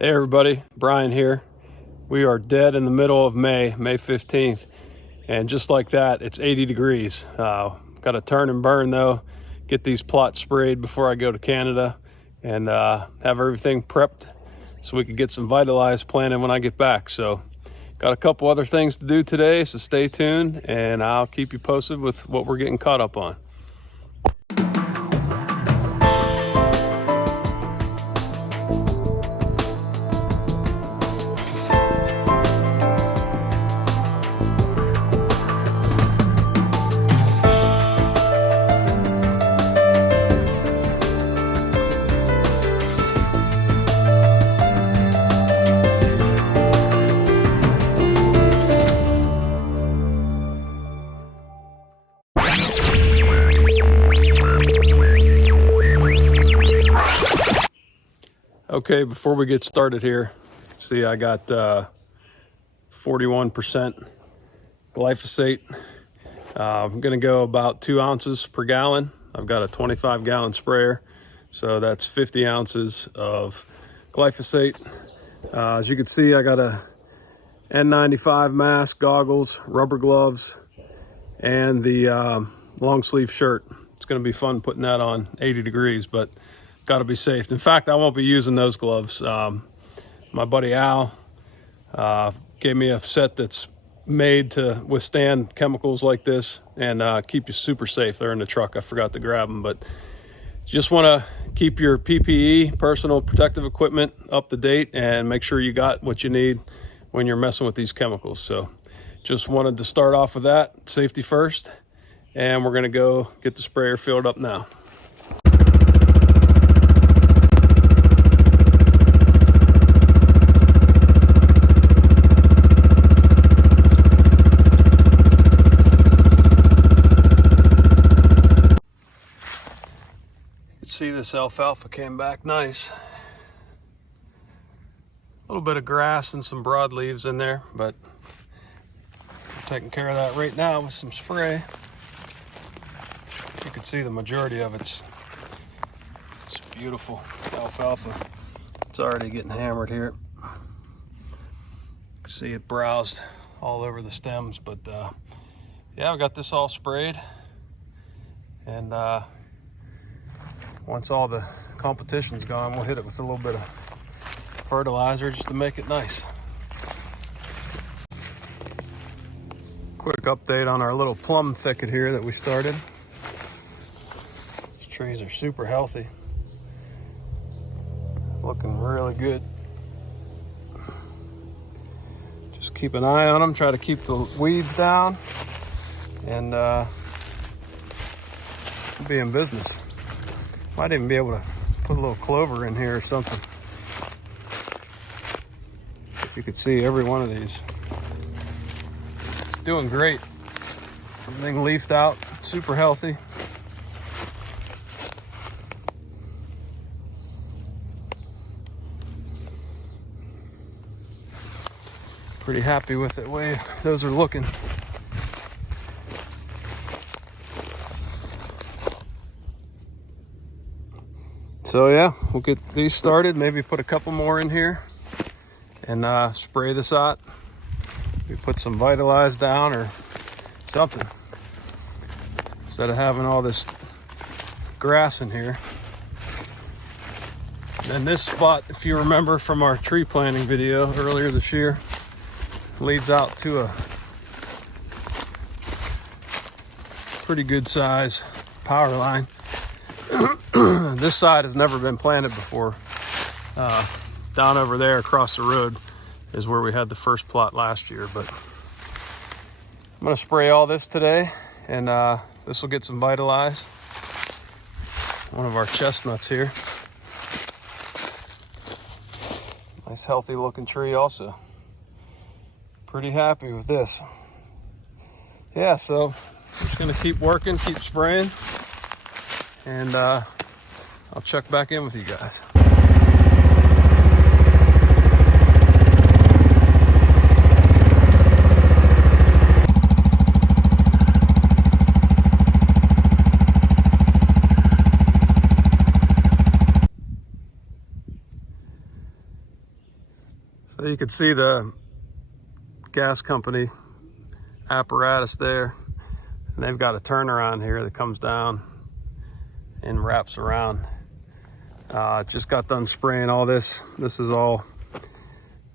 Hey everybody, Brian here. We are dead in the middle of May 15th, and just like that, it's 80 degrees. Got to turn and burn though, get these plots sprayed before I go to Canada, and have everything prepped so we can get some vitalized planted when I get back. So got a couple other things to do today, so stay tuned and I'll keep you posted with what we're getting caught up on. Okay, before we get started here, see I got 41% glyphosate. I'm gonna go about 2 ounces per gallon. I've got a 25-gallon sprayer, so that's 50 ounces of glyphosate. As you can see, I got a N95 mask, goggles, rubber gloves, and the long sleeve shirt. It's gonna be fun putting that on 80 degrees, but got to be safe. In fact, I won't be using those gloves. My buddy Al gave me a set that's made to withstand chemicals like this and keep you super safe. They're in the truck. I forgot to grab them, but just want to keep your PPE, personal protective equipment, up to date and make sure you got what you need when you're messing with these chemicals. So just wanted to start off with that, safety first, and we're going to go get the sprayer filled up now. See, this alfalfa came back nice. A little bit of grass and some broadleaves in there, but I'm taking care of that right now with some spray. You can see the majority of it's beautiful alfalfa. It's already getting hammered here. You can see it browsed all over the stems, but yeah, I've got this all sprayed, and once all the competition's gone, we'll hit it with a little bit of fertilizer just to make it nice. Quick update on our little plum thicket here that we started. These trees are super healthy. Looking really good. Just keep an eye on them, try to keep the weeds down, and be in business. Might even be able to put a little clover in here or something. You can see every one of these. It's doing great. Everything leafed out, super healthy. Pretty happy with the way those are looking. So yeah, we'll get these started, maybe put a couple more in here and spray this out. We put some vitalized down or something instead of having all this grass in here. And this spot, if you remember from our tree planting video earlier this year, leads out to a pretty good size power line. This side has never been planted before. Down over there across the road is where we had the first plot last year, but I'm gonna spray all this today, and this will get some vitalized. One of our chestnuts here. Nice healthy looking tree also. Pretty happy with this. Yeah, so I'm just gonna keep working, keep spraying, and I'll check back in with you guys. So you can see the gas company apparatus there, and they've got a turnaround here that comes down and wraps around. Just got done spraying all this. This is all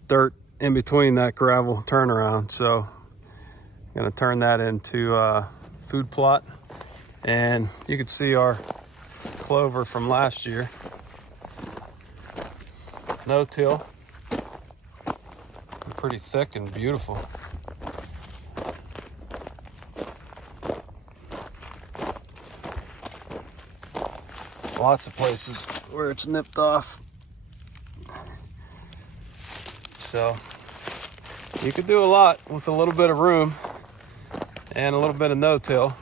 dirt in between that gravel turnaround, so I'm gonna turn that into a food plot. And you can see our clover from last year, no till, pretty thick and beautiful. Lots of places where it's nipped off. So you could do a lot with a little bit of room and a little bit of no-till.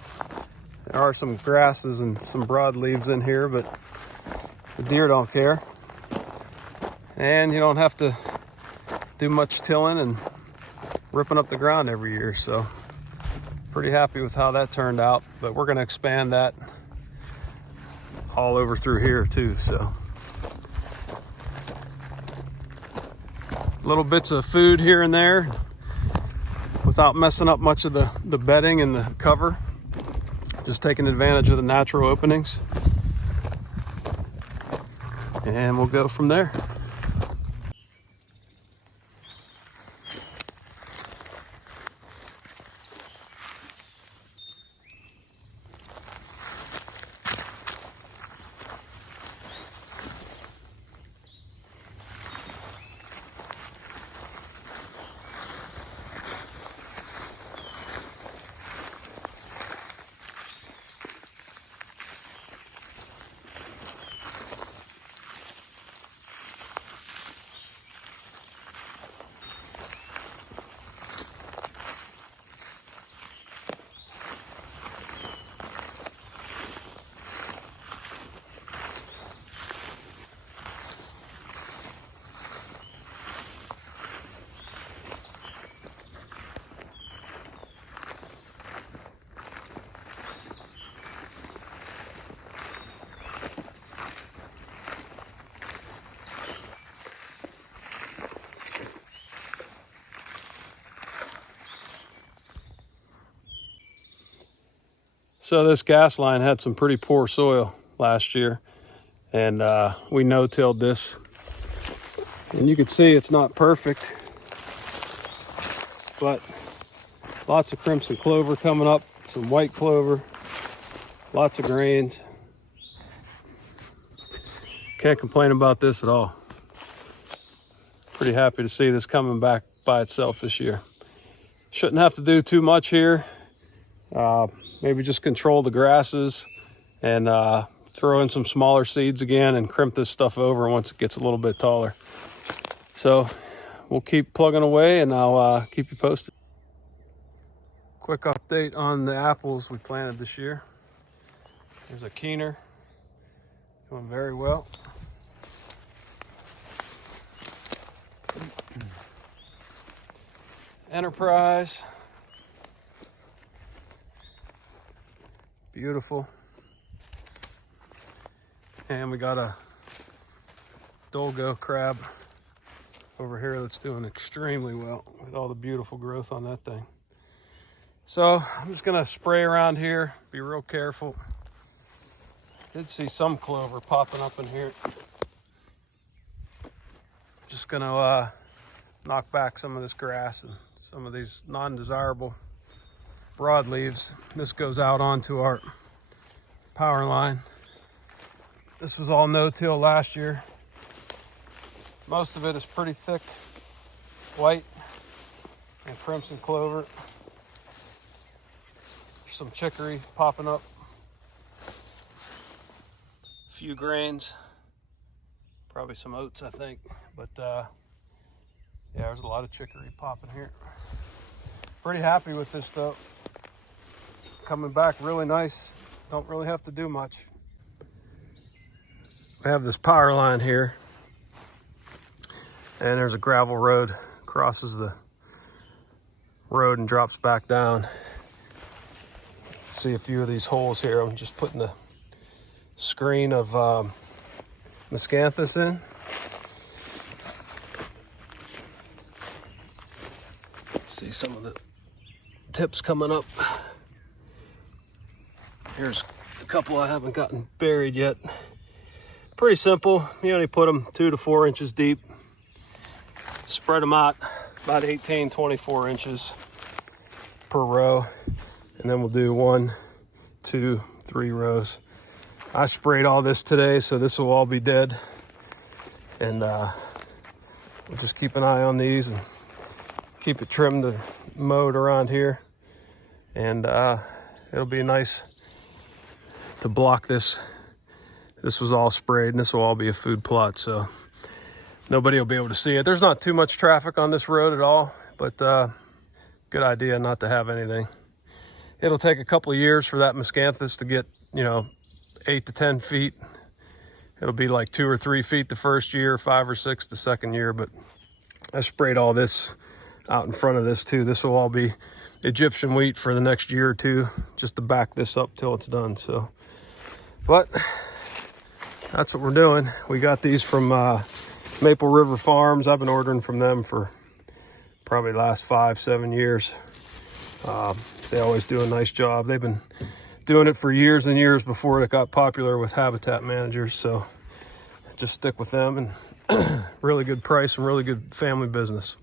There are some grasses and some broadleaves in here, but the deer don't care. And you don't have to do much tilling and ripping up the ground every year. So pretty happy with how that turned out, but we're gonna expand that all over through here too. So little bits of food here and there without messing up much of the bedding and the cover. Just taking advantage of the natural openings. And we'll go from there. So this gas line had some pretty poor soil last year, and we no-tilled this. And you can see it's not perfect, but lots of crimson clover coming up, some white clover, lots of grains. Can't complain about this at all. Pretty happy to see this coming back by itself this year. Shouldn't have to do too much here. Maybe just control the grasses and throw in some smaller seeds again and crimp this stuff over once it gets a little bit taller. So we'll keep plugging away, and I'll keep you posted. Quick update on the apples we planted this year. There's a keener, doing very well. Enterprise, beautiful. And we got a Dolgo crab over here that's doing extremely well with all the beautiful growth on that thing. So I'm just gonna spray around here, be real careful. Did see some clover popping up in here. Just gonna knock back some of this grass and some of these non-desirable broadleaves. This goes out onto our power line. This was all no-till last year. Most of it is pretty thick white and crimson clover. There's some chicory popping up. A few grains. Probably some oats, I think. But yeah, there's a lot of chicory popping here. Pretty happy with this though. Coming back really nice. Don't really have to do much. We have this power line here, and there's a gravel road, crosses the road and drops back down. See a few of these holes here. I'm just putting the screen of Miscanthus in. See some of the tips coming up. Here's a couple I haven't gotten buried yet. Pretty simple. You only put them 2 to 4 inches deep. Spread them out about 18, 24 inches per row. And then we'll do 1, 2, 3 rows. I sprayed all this today, so this will all be dead. And we'll just keep an eye on these and keep it trimmed and mowed around here. And it'll be nice to block this. This was all sprayed, and this will all be a food plot, so nobody will be able to see it. There's not too much traffic on this road at all, but good idea not to have anything. It'll take a couple of years for that Miscanthus to get, 8 to 10 feet. It'll be like 2 or 3 feet the first year, 5 or 6 the second year, but I sprayed all this out in front of this too. This will all be Egyptian wheat for the next year or two, just to back this up till it's done. So, but that's what we're doing. We got these from Maple River Farms. I've been ordering from them for probably the last 5-7 years. They always do a nice job. They've been doing it for years and years before it got popular with habitat managers. So just stick with them, and really good price and really good family business.